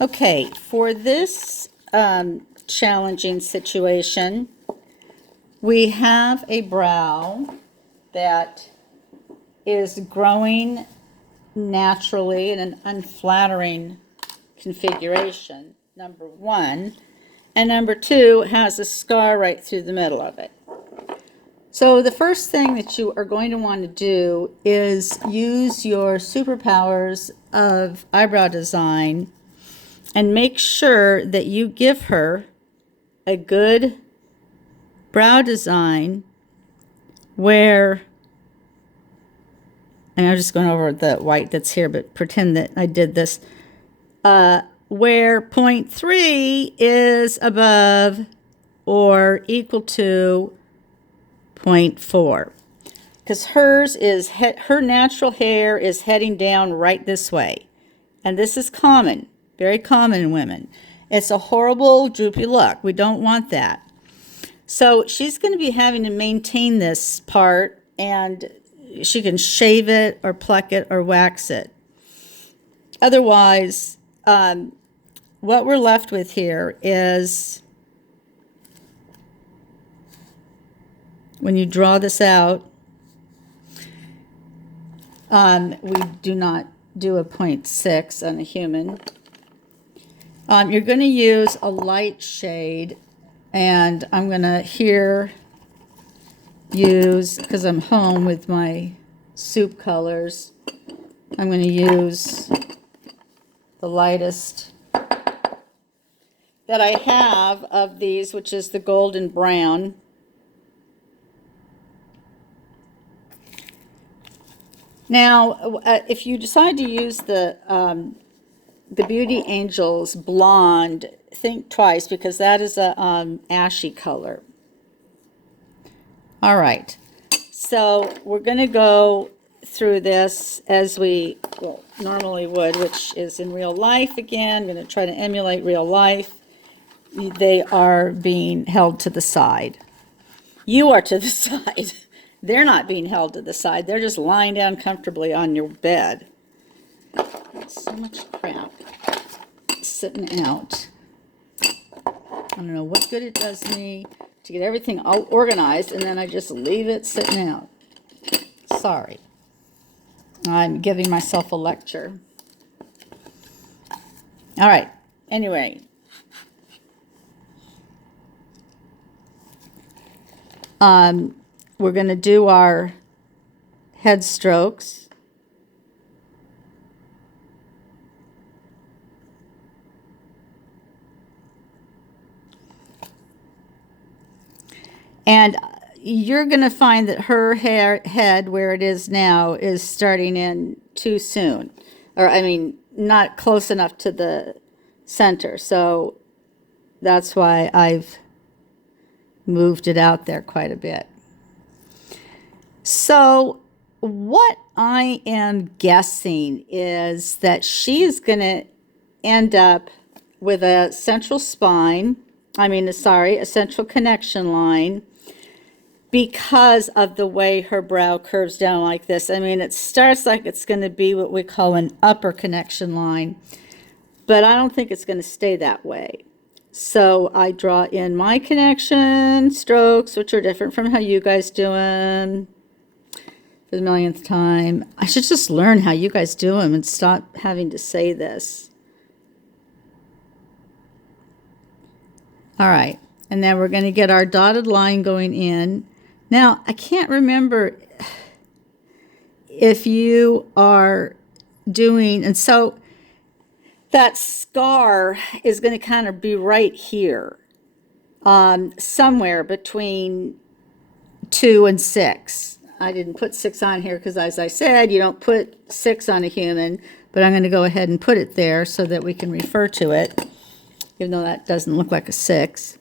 Okay, for this challenging situation, we have a brow that is growing naturally in an unflattering configuration, number one. And number two, has a scar right through the middle of it. So the first thing that you are going to want to do is use your superpowers of eyebrow design and make sure that you give her a good brow design where, and I'm just going over the white that's here, but pretend that I did this, where 0.3 is above or equal to 0.4. Because hers is, her natural hair is heading down right this way. And this is common, very common in women. It's a horrible droopy look. We don't want that. So she's going to be having to maintain this part, and she can shave it or pluck it or wax it. Otherwise, what we're left with here is, when you draw this out, we do not do a 0.6 on a human. You're going to use a light shade, and I'm going to here use, because I'm home with my soup colors, I'm going to use the lightest that I have of these, which is the golden brown. Now, if you decide to use the Beauty Angels blonde, think twice, because that is a ashy color. All right, so we're going to go through this as we normally would, which is in real life again. I'm going to try to emulate real life. They are being held to the side. You are to the side. They're not being held to the side. They're just lying down comfortably on your bed. So much crap sitting out. I don't know what good it does me to get everything all organized, and then I just leave it sitting out. Sorry. I'm giving myself a lecture. All right. Anyway. We're going to do our head strokes. And you're going to find that her head, where it is now, is starting in too soon. Or, I mean, not close enough to the center. So that's why I've moved it out there quite a bit. So what I am guessing is that she's going to end up with a central spine, a central connection line, because of the way her brow curves down like this. I mean, it starts like it's going to be what we call an upper connection line, but I don't think it's going to stay that way. So I draw in my connection strokes, which are different from how you guys do them. For the millionth time. I should just learn how you guys do them and stop having to say this. All right. And then we're going to get our dotted line going in. Now, I can't remember if you are doing, and so that scar is going to kind of be right here, somewhere between 2 and 6. I didn't put 6 on here because, as I said, you don't put 6 on a human, but I'm going to go ahead and put it there so that we can refer to it, even though that doesn't look like a 6.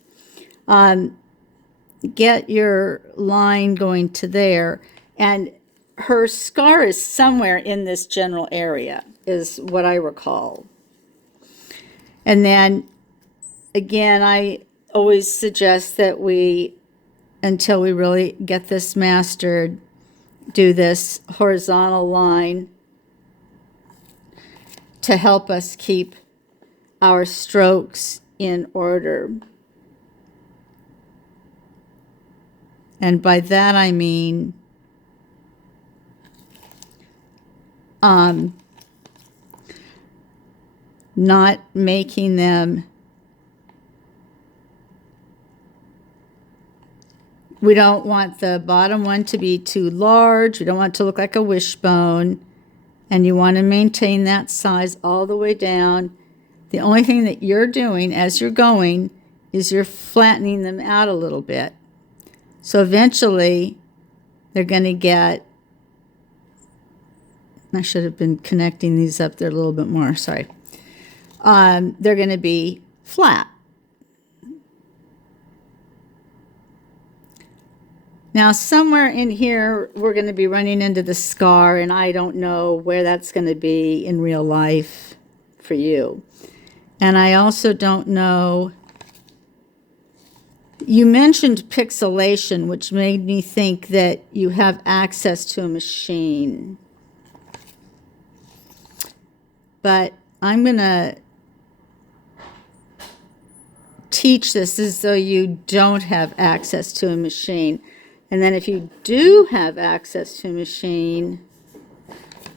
Get your line going to there, and her scar is somewhere in this general area, is what I recall. And then, again, I always suggest that we, until we really get this mastered, do this horizontal line to help us keep our strokes in order. And by that I mean not making them, we don't want the bottom one to be too large. We don't want it to look like a wishbone. And you want to maintain that size all the way down. The only thing that you're doing as you're going is you're flattening them out a little bit. So eventually they're going to get, I should have been connecting these up there a little bit more, sorry. They're going to be flat. Now, somewhere in here, we're going to be running into the scar, and I don't know where that's going to be in real life for you. And I also don't know, you mentioned pixelation, which made me think that you have access to a machine. But I'm going to teach this as though you don't have access to a machine. And then if you do have access to a machine,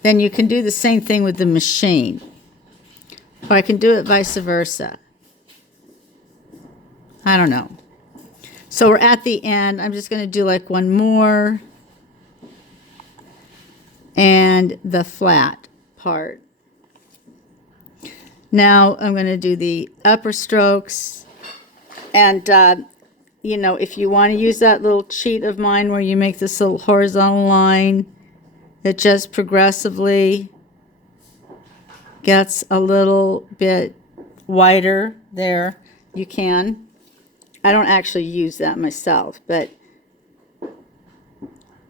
then you can do the same thing with the machine. Or I can do it vice versa. I don't know. So we're at the end. I'm just going to do like one more. And the flat part. Now I'm going to do the upper strokes. And you know, if you want to use that little cheat of mine where you make this little horizontal line that just progressively gets a little bit wider there, you can. I don't actually use that myself, but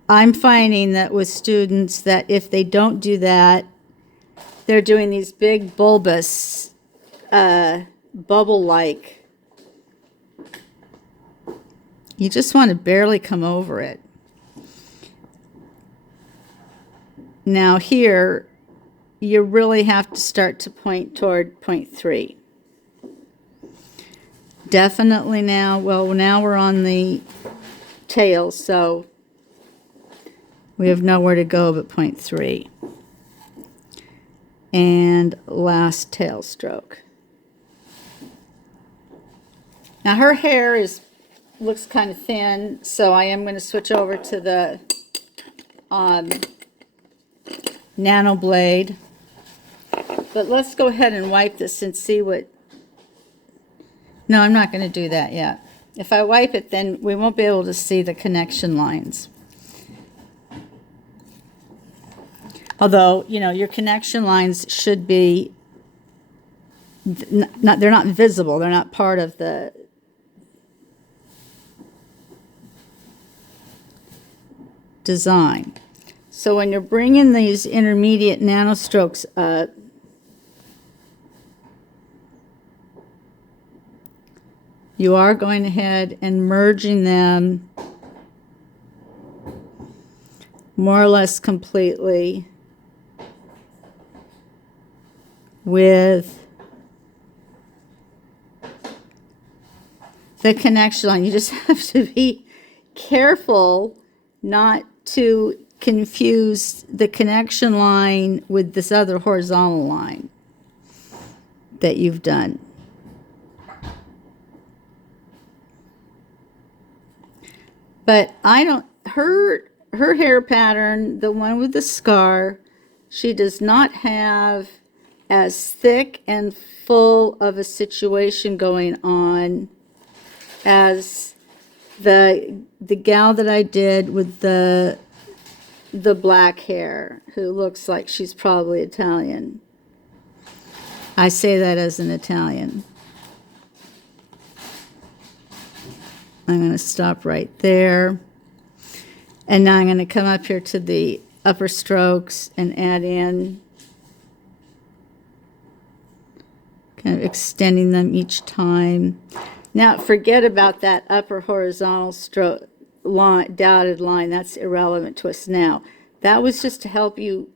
I'm finding that with students that if they don't do that, they're doing these big bulbous, bubble-like. You just want to barely come over it. Now here, you really have to start to point toward point 3. Definitely now, well, now we're on the tail, so we have nowhere to go but point 3. And last tail stroke. Now her hair looks kind of thin, so I am going to switch over to the nano blade. But let's go ahead and wipe this and see what... No, I'm not going to do that yet. If I wipe it, then we won't be able to see the connection lines. Although, you know, your connection lines should be... they're not visible. They're not part of the... design. So when you're bringing these intermediate nanostrokes up, you are going ahead and merging them more or less completely with the connection line. You just have to be careful not to confuse the connection line with this other horizontal line that you've done. But I don't, her hair pattern, the one with the scar, she does not have as thick and full of a situation going on as the gal that I did with the black hair, who looks like she's probably Italian. I say that as an Italian. I'm going to stop right there. And now I'm going to come up here to the upper strokes and add in, kind of extending them each time. Now, forget about that upper horizontal stroke line, dotted line. That's irrelevant to us now. That was just to help you,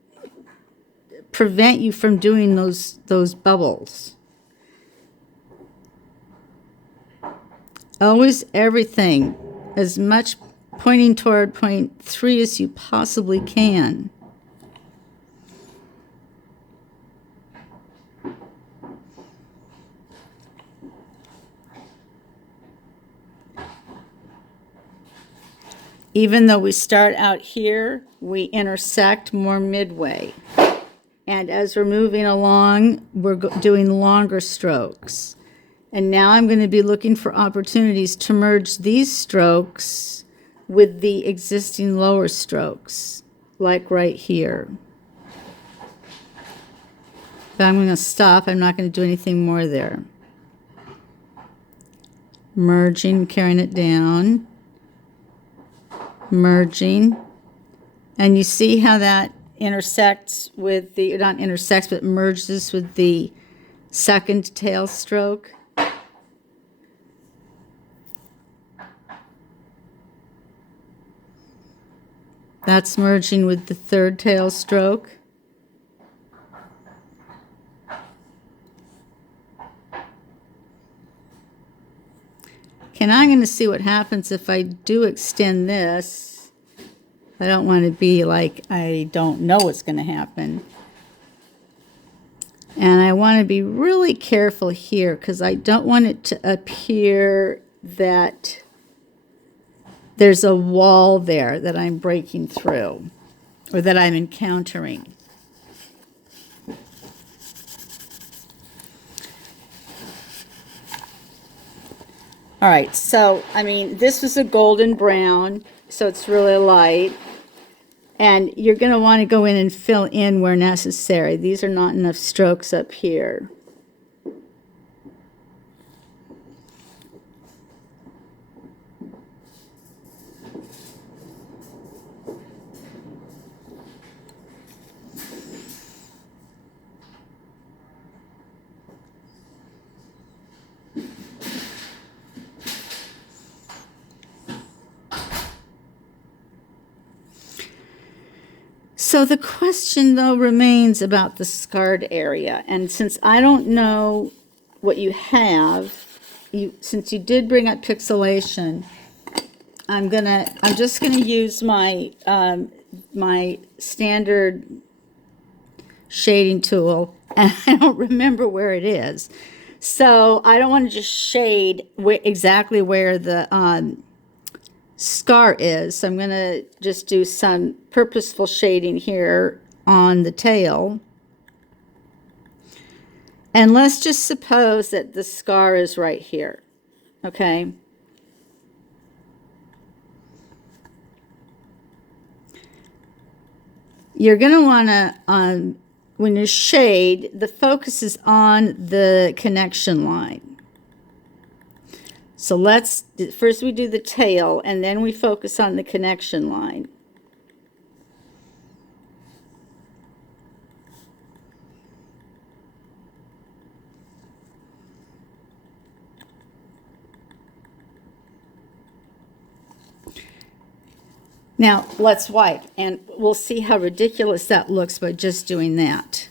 prevent you from doing those bubbles. Always everything as much pointing toward point 3 as you possibly can. Even though we start out here, we intersect more midway. And as we're moving along, we're doing longer strokes. And now I'm going to be looking for opportunities to merge these strokes with the existing lower strokes, like right here. But I'm going to stop. I'm not going to do anything more there. Merging, carrying it down. Merging. And you see how that intersects with the, not intersects, but merges with the second tail stroke. That's merging with the third tail stroke. And I'm going to see what happens if I do extend this. I don't want to be like I don't know what's going to happen. And I want to be really careful here because I don't want it to appear that there's a wall there that I'm breaking through or that I'm encountering. All right, so, I mean, this was a golden brown, so it's really light. And you're going to want to go in and fill in where necessary. These are not enough strokes up here. So the question, though, remains about the scarred area. And since I don't know what you have, since you did bring up pixelation, I'm just gonna use my my standard shading tool, and I don't remember where it is. So I don't want to just shade exactly where the scar is. So I'm going to just do some purposeful shading here on the tail. And let's just suppose that the scar is right here. Okay. You're going to want to, when you shade, the focus is on the connection line. So first we do the tail, and then we focus on the connection line. Now, let's wipe, and we'll see how ridiculous that looks by just doing that,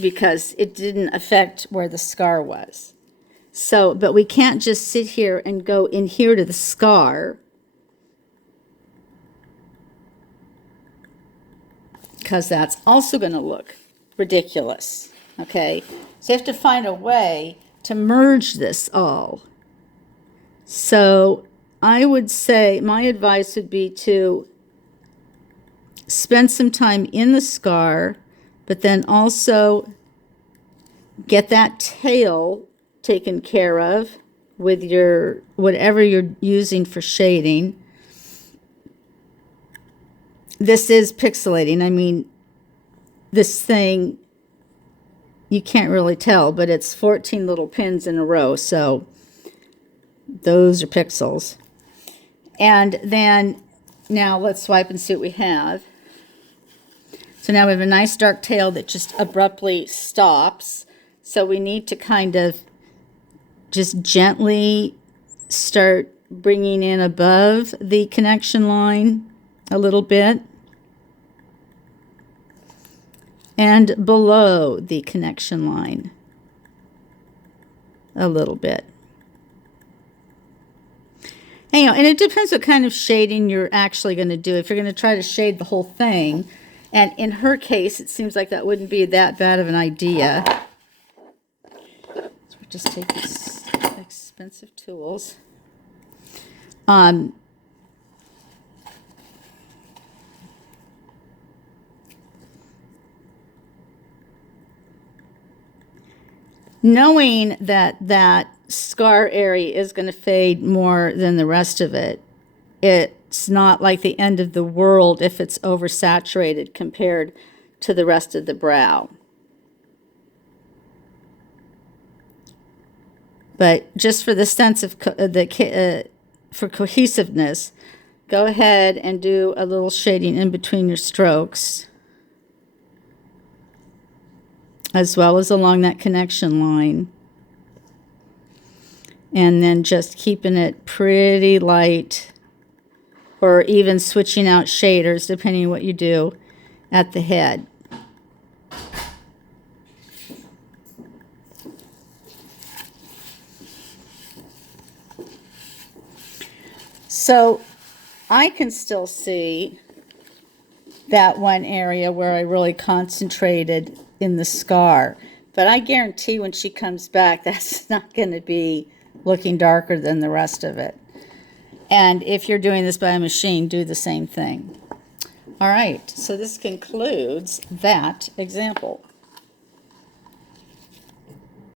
because it didn't affect where the scar was. So, but we can't just sit here and go in here to the scar, because that's also going to look ridiculous, okay? So you have to find a way to merge this all. So I would say my advice would be to spend some time in the scar, but then also get that tail taken care of with your whatever you're using for shading. This is pixelating. I mean, this thing, you can't really tell, but it's 14 little pins in a row, so those are pixels. And then, now let's swipe and see what we have. So now we have a nice dark tail that just abruptly stops. So we need to kind of just gently start bringing in above the connection line a little bit and below the connection line a little bit. And it depends what kind of shading you're actually going to do. If you're going to try to shade the whole thing, and in her case, it seems like that wouldn't be that bad of an idea. So we just take these expensive tools. Knowing that that scar area is going to fade more than the rest of it, it's not like the end of the world if it's oversaturated compared to the rest of the brow. But just for the sense of for cohesiveness, go ahead and do a little shading in between your strokes, as well as along that connection line. And then just keeping it pretty light, or even switching out shaders depending on what you do at the head. So I can still see that one area where I really concentrated in the scar, but I guarantee when she comes back, that's not going to be looking darker than the rest of it. And if you're doing this by a machine, do the same thing. All right, so this concludes that example.